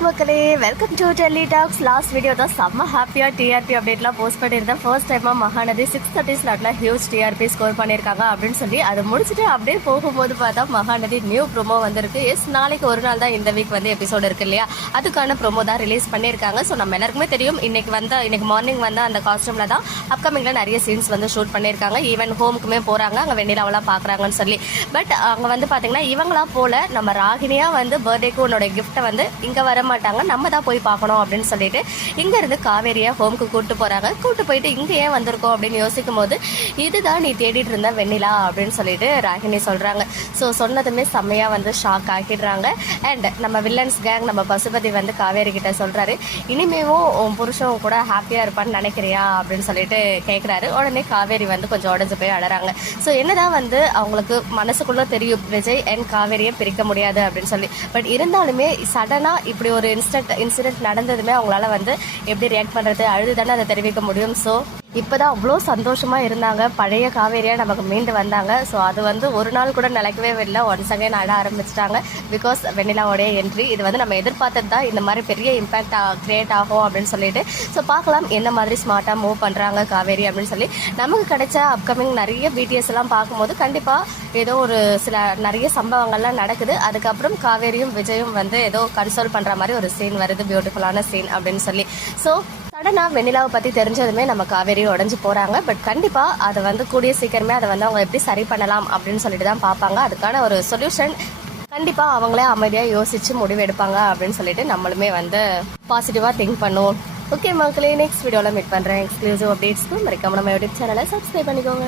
மக்களே, welcome to Delhi talks. Last video தான் செம்ம ஹாப்பியாக டிஆர்பி அப்டேட்லாம் போஸ்ட் பண்ணியிருந்தேன். ஃபர்ஸ்ட் டைமாக மகாநதி 6:30 ஸ்லாட்டில் ஹியூஜ் டிஆர்பி ஸ்கோர் பண்ணியிருக்காங்க அப்படின்னு சொல்லி அதை முடிச்சுட்டு அப்படியே போகும்போது பார்த்தா மகாநதி நியூ ப்ரோமோ வந்திருக்கு. நாளைக்கு ஒரு நாள் தான் இந்த வீக் வந்து எபிசோடு இருக்கு இல்லையா, அதுக்கான ப்ரோமோ தான் ரிலீஸ் பண்ணியிருக்காங்க. ஸோ நம்ம எல்லாருக்குமே தெரியும், இன்னைக்கு மார்னிங் வந்து அந்த காஸ்டியூமில் தான் அப்கமிங்கில் நிறைய சீன்ஸ் வந்து ஷூட் பண்ணியிருக்காங்க. ஈவன் ஹோமுக்குமே போகிறாங்க, அங்கே வெண்ணிலாவெல்லாம் பார்க்குறாங்கன்னு சொல்லி. பட் அங்கே வந்து பார்த்தீங்கன்னா இவங்களா போல நம்ம ராகினியாக வந்து பர்த்டேக்கு உன்னோட கிஃப்ட்டை வந்து இங்கே வர மாட்டாங்க, நம்ம தான் போய் பார்க்கணும் அப்படின்னு சொல்லிட்டு இங்கேருந்து காவேரியை ஹோமுக்கு கூப்பிட்டு போகிறாங்க. கூப்பிட்டு போயிட்டு இங்கே ஏன் வந்திருக்கோம் அப்படின்னு யோசிக்கும் போது இதுதான் நீ தேடிட்டு இருந்த வெண்ணிலா அப்படின்னு சொல்லிட்டு ராகினி சொல்கிறாங்க. ஸோ சொன்னதுமே செம்மையாக வந்து ஷாக் ஆக்கிடுறாங்க. அண்ட் நம்ம வில்லன்ஸ் கேங் நம்ம பசுபதி வந்து காவேரி கிட்ட சொல்கிறாரு, இனிமேவும் உன் புருஷன் கூட ஹாப்பியாக இருப்பான்னு நினைக்கிறியா அப்படின்னு சொல்லிட்டு கேட்குறாரு. உடனே காவேரி வந்து கொஞ்சம் உடஞ்சு போய் அழறாங்க. ஸோ என்னதான் வந்து அவங்களுக்கு மனசுக்குள்ளே தெரியும் விஜய் அண்ட் காவேரியை பிரிக்க முடியாது அப்படின்னு சொல்லி. பட் இருந்தாலுமே சடனாக இப்படி ஒரு இன்சிடென்ட் நடந்ததுமே அவங்களால வந்து எப்படி ரியாக்ட் பண்ணுறது, அழுது தானே அதை தெரிவிக்க முடியும். ஸோ இப்போதான் அவ்வளோ சந்தோஷமாக இருந்தாங்க, பழைய காவேரியாக நமக்கு மீண்டு வந்தாங்க. ஸோ அது வந்து ஒரு நாள் கூட நிலைக்கவே இல்லை, ஒன்ஸ் அகைன் ஆட ஆரம்பிச்சிட்டாங்க. பிகாஸ் வெண்ணிலாவோடைய என்ட்ரி இது வந்து நம்ம எதிர்பார்த்தது தான், இந்த மாதிரி பெரிய இம்பேக்ட் கிரியேட் ஆகும் அப்படின்னு சொல்லிட்டு. ஸோ பார்க்கலாம் என்ன மாதிரி ஸ்மார்ட்டாக மூவ் பண்ணுறாங்க காவேரி அப்படின்னு சொல்லி. நமக்கு கிடைச்ச அப்கமிங் நிறைய பிடிஎஸ் எல்லாம் பார்க்கும்போது கண்டிப்பாக ஏதோ ஒரு சில நிறைய சம்பவங்கள்லாம் நடக்குது. அதுக்கப்புறம் காவேரியும் விஜயும் வந்து ஏதோ கன்சோல் பண்ணுற மாதிரி ஒரு சீன் வருது, பியூட்டிஃபுல்லான சீன் அப்படின்னு சொல்லி. ஸோ சடனாக வெண்ணிலாவை பற்றி தெரிஞ்சதுமே நம்ம காவேரி உடஞ்சி போகிறாங்க. பட் கண்டிப்பாக அதை வந்து கூடிய சீக்கிரமே அதை வந்து அவங்க எப்படி சரி பண்ணலாம் அப்படின்னு சொல்லிட்டு தான் பார்ப்பாங்க. அதுக்கான ஒரு சொல்யூஷன் கண்டிப்பாக அவங்களே அமைதியாக யோசித்து முடிவு எடுப்பாங்க அப்படின்னு சொல்லிட்டு நம்மளுமே வந்து பாசிட்டிவாக திங்க் பண்ணுவோம். ஓகே மக்களே, நெக்ஸ்ட் வீடியோவில் மீட் பண்ணுறேன். எக்ஸ்க்ளூசிவ் அப்டேட்ஸ்க்கு மறக்காம நம்ம யூடியூப் சேனலை சப்ஸ்கிரைப் பண்ணிக்கோங்க.